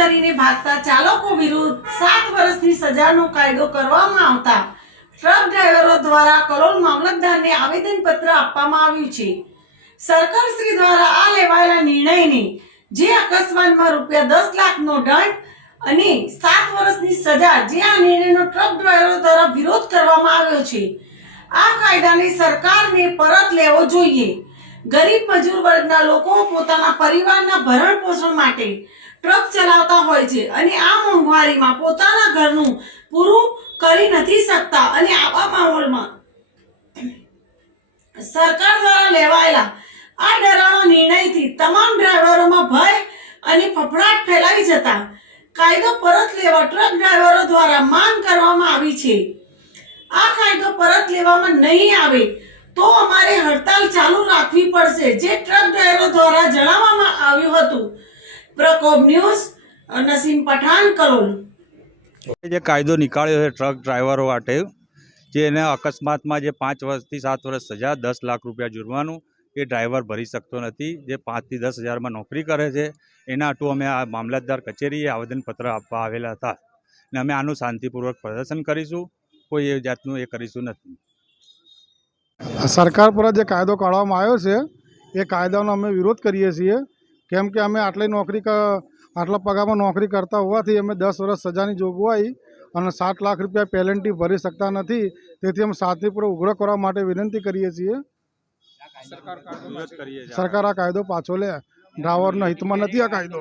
કરીને ભાગતા ચાલકો વિરુદ્ધ સાત વર્ષની સજાનો કાયદો કરવામાં આવતા ટ્રક ડ્રાઈવરો દ્વારા કરોડ મામલતદારને આવેદનપત્ર આપવામાં આવ્યું છે. સરકારશ્રી દ્વારા આ લેવાયેલા નિર્ણયને જે અકસ્માતમાં રૂપિયા દસ લાખનો દંડ અને સાત વર્ષની સજા જે આ નિર્ણયનો ટ્રક ડ્રાઈવરો દ્વારા વિરોધ કરવામાં આવ્યો છે. આ કાયદાને સરકારને પરત લેવો જોઈએ. ગરીબ મજૂર વર્ગના લોકો પોતાના પરિવારના ભરણ પોષણ માટે ટ્રક ચલાવતા હોય છે અને આ મોંઘવારીમાં પોતાના ઘરનું પૂરું કરી નથી શકતા અને આવા માહોલમાં સરકાર દ્વારા લેવાયેલા આ ડરાવના નિર્ણયથી તમામ ડ્રાઈવરોમાં ભય અને ફફડાટ ફેલાઈ જતા કાયદો પરત લેવા ટ્રક ડ્રાઈવરો દ્વારા માંગ કરવામાં આવી છે. આ કાયદો પરત લેવામાં નહીં આવે તો અમારે હડતાલ ચાલુ રાખવી પડશે. જે ટ્રક ડ્રાઈવરો દ્વારા જણાવવામાં આવ્યું હતું. પ્રકોપ ન્યૂઝ, નસીમ પઠાણ, કલોલ. જે કાયદો નીકાળ્યો છે ટ્રક ડ્રાઈવરો માટે, જે એને અકસ્માતમાં જે પાંચ વર્ષથી સાત વર્ષ સજા, દસ લાખ રૂપિયા જુર્માનું, એ ડ્રાઈવર ભરી શકતો નથી. જે પાંચથી દસ હજારમાં નોકરી કરે છે, એના હાટું અમે આ મામલતદાર કચેરીએ આવેદનપત્ર આપવા આવેલા હતા. અને અમે આનું શાંતિપૂર્વક પ્રદર્શન કરીશું. કોઈ એ જાતનું એ કરીશું નથી. સરકાર પર જે કાયદો કાઢવામાં આવ્યો છે એ કાયદાનો અમે વિરોધ કરીએ છીએ. કેમ કે અમે આટલી નોકરી આટલા પગારમાં નોકરી કરતા હોવાથી અમે દસ વર્ષ સજાની જોગવાઈ અને સાત લાખ રૂપિયા પેલેન્ટી ભરી શકતા નથી. તેથી અમે શાંતિપૂર્વક ઉઘરો કરવા માટે વિનંતી કરીએ છીએ. કરીએ છીએ. સરકાર આ કાયદો પાછો લે. ડ્રાઈવરના હિતમાં નથી આ કાયદો.